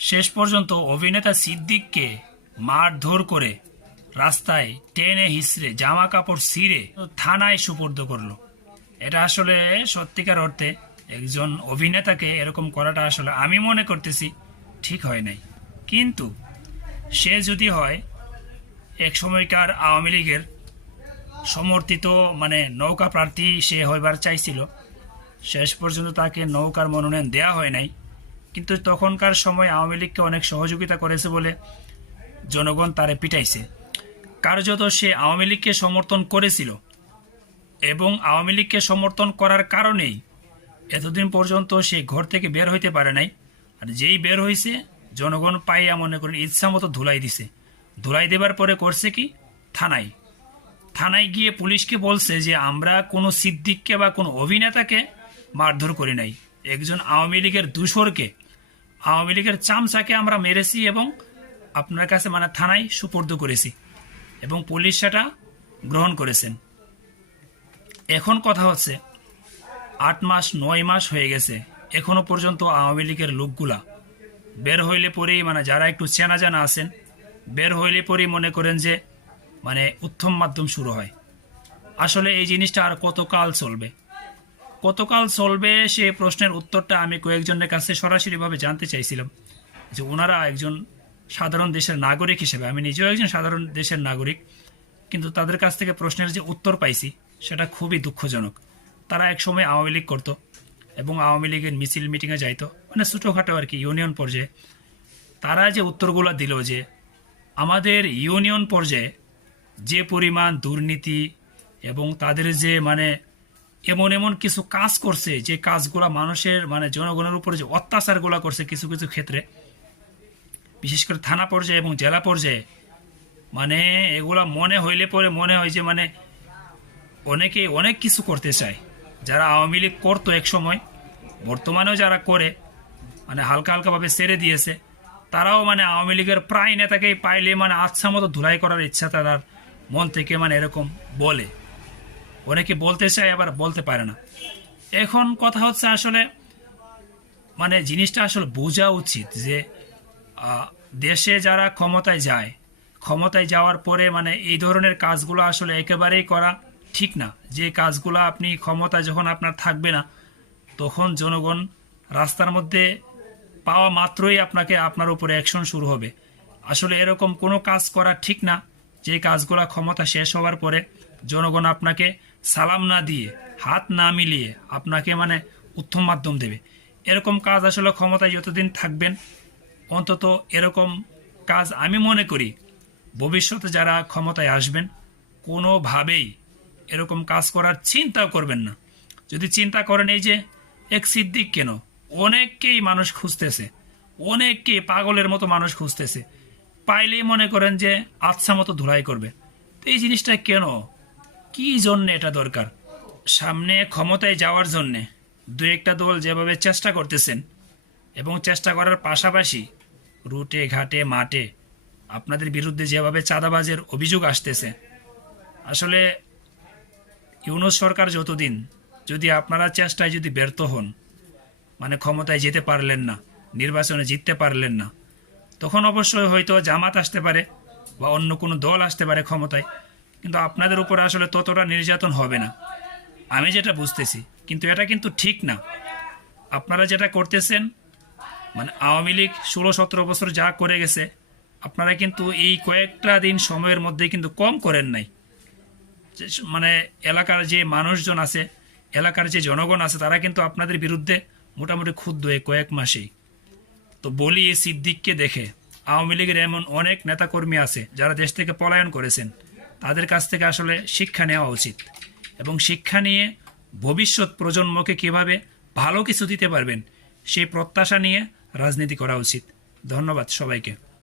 শেষ পর্যন্ত অভিনেতা সিদ্দিককে মারধর করে রাস্তায় টেনে হিসড়ে জামা কাপড় ছিঁড়ে থানায় সুপর্দ করল। এটা আসলে সত্যিকার অর্থে একজন অভিনেতাকে এরকম করাটা আসলে আমি মনে করতেছি ঠিক হয় নাই। কিন্তু সে যদি হয়, এক সময়কার আওয়ামী লীগের সমর্থিত মানে নৌকা প্রার্থী সে হইবার চাইছিল। শেষ পর্যন্ত তাকে নৌকার মনোনয়ন দেয়া হয় নাই। কিন্তু তখনকার সময় আওয়ামী লীগকে অনেক সহযোগিতা করেছে বলে জনগণ তারে পিটাইছে। কার্যত সে আওয়ামী লীগকে সমর্থন করেছিল এবং আওয়ামী লীগকে সমর্থন করার কারণেই এতদিন পর্যন্ত সে ঘর থেকে বের হইতে পারে নাই। আর যেই বের হইছে, জনগণ পাইয়া মনে করেন ইচ্ছা মতো ধুলাই দিছে। ধুলাই দেবার পরে করছে কি? থানায়। থানায় গিয়ে পুলিশকে বলছে যে, আমরা কোনো সিদ্দিককে বা কোনো অভিনেতাকে মারধর করি নাই। একজন আওয়ামী লীগের দূষরকে আওয়ামী লীগের চামচাকে আমরা মেরেছি এবং আপনার কাছে মানে থানায় সুপর্দ করেছি এবং পুলিশ সেটা গ্রহণ করেছেন। এখন কথা হচ্ছে, আট মাস, নয় মাস হয়ে গেছে, এখনও পর্যন্ত আওয়ামী লীগের লোকগুলা বের হইলে পরেই মানে যারা একটু চেনা জানা আছেন, বের হইলে পরেই মনে করেন যে মানে উত্তম মাধ্যম শুরু হয়। আসলে এই জিনিসটা আর কতকাল চলবে? কতকাল চলবে সে প্রশ্নের উত্তরটা আমি কয়েকজনের কাছে সরাসরিভাবে জানতে চাইছিলাম যে ওনারা একজন সাধারণ দেশের নাগরিক হিসেবে, আমি নিজেও একজন সাধারণ দেশের নাগরিক, কিন্তু তাদের কাছ থেকে প্রশ্নের যে উত্তর পাইছি সেটা খুবই দুঃখজনক। তারা একসময় আওয়ামী লীগ করতো এবং আওয়ামী লীগের মিছিল মিটিংয়ে যাইতো মানে ছোটোখাটো আর কি ইউনিয়ন পর্যায়ে। তারা যে উত্তরগুলো দিল যে আমাদের ইউনিয়ন পর্যায়ে যে পরিমাণ দুর্নীতি এবং তাদের যে মানে এমন এমন কিছু কাজ করছে, যে কাজগুলো মানুষের মানে জনগণের উপরে যে অত্যাচারগুলো করছে কিছু কিছু ক্ষেত্রে, বিশেষ করে থানা পর্যায়ে এবং জেলা পর্যায়ে মানে এগুলা মনে হইলে পরে মনে হয় যে মানে অনেকে অনেক কিছু করতে চায়। যারা আওয়ামী লীগ করতো এক সময়, বর্তমানেও যারা করে মানে হালকা হালকাভাবে সেরে দিয়েছে, তারাও মানে আওয়ামী লীগের প্রায় নেতাকেই পাইলে মানে আচ্ছা মতো ধুলাই করার ইচ্ছা তার মন থেকে মানে এরকম বলে। অনেকে বলতে চায়, আবার বলতে পারে না। এখন কথা হচ্ছে আসলে মানে জিনিসটা আসলে বোঝা উচিত যে দেশে যারা ক্ষমতায় যায়, ক্ষমতায় যাওয়ার পরে মানে এই ধরনের কাজগুলো আসলে একেবারেই করা ঠিক না। যে কাজগুলো আপনি ক্ষমতা যখন আপনার থাকবে না, তখন জনগণ রাস্তার মধ্যে পাওয়া মাত্রই আপনাকে আপনার উপরে অ্যাকশন শুরু হবে। আসলে এরকম কোনো কাজ করা ঠিক না। যে কাজগুলো ক্ষমতা শেষ হওয়ার পরে জনগণ আপনাকে সালাম না দিয়ে, হাত না মিলিয়ে আপনাকে মানে উত্তম মাধ্যম দেবে। এরকম কাজ আসলে ক্ষমতায় যতদিন থাকবেন, অন্তত এরকম কাজ আমি মনে করি ভবিষ্যতে যারা ক্ষমতায় আসবেন, কোনোভাবেই এরকম কাজ করার চিন্তাও করবেন না। যদি চিন্তা করেন এই যে এক সিদ্দিক কেন? অনেককেই মানুষ খুঁজতেছে, অনেককে পাগলের মতো মানুষ খুঁজতেছে। পাইলেই মনে করেন যে আচ্ছা মতো ধুলাই করবে। তো এই জিনিসটা কেন? কি জন্য এটা দরকার? সামনে ক্ষমতায় যাওয়ার জন্যে। দু একটা দল যেভাবে চেষ্টা করতেছেন এবং চেষ্টা করার পাশাপাশি রুটে, ঘাটে, মাঠে আপনাদের বিরুদ্ধে যেভাবে চাঁদাবাজের অভিযোগ আসতেছে। আসলে ইউনুস সরকার যতদিন যদি আপনারা চেষ্টায় যদি ব্যর্থ হন মানে ক্ষমতায় যেতে পারলেন না, নির্বাচনে জিততে পারলেন না, তখন অবশ্যই হয়তো জামাত আসতে পারে বা অন্য কোনো দল আসতে পারে ক্ষমতায়। কিন্তু আপনাদের উপর আসলে ততটা নির্যাতন হবে না। আমি যেটা বুঝতেছি, কিন্তু এটা কিন্তু ঠিক না। আপনারা যেটা করতেছেন মানে আওয়ামী লীগ ষোলো সতেরো বছর যা করে গেছে, আপনারা কিন্তু এই কয়েকটা দিন সময়ের মধ্যে কিন্তু কম করেন নাই। মানে এলাকার যে মানুষজন আছে, এলাকার যে জনগণ আছে, তারা কিন্তু আপনাদের বিরুদ্ধে মোটামুটি ক্ষুব্ধ এই কয়েক মাসেই। তো বলি এই সিদ্দিককে দেখে, আওয়ামী লীগের এমন অনেক নেতাকর্মী আছে, যারা দেশ থেকে পলায়ন করেছেন। তাদের কাছ থেকে আসলে শিক্ষা নেওয়া উচিত। এবং শিক্ষা নিয়ে ভবিষ্যৎ প্রজন্মকে কীভাবে ভালো কিছু দিতে পারবেন, সেই প্রত্যাশা নিয়ে রাজনীতি করা উচিত। ধন্যবাদ সবাইকে।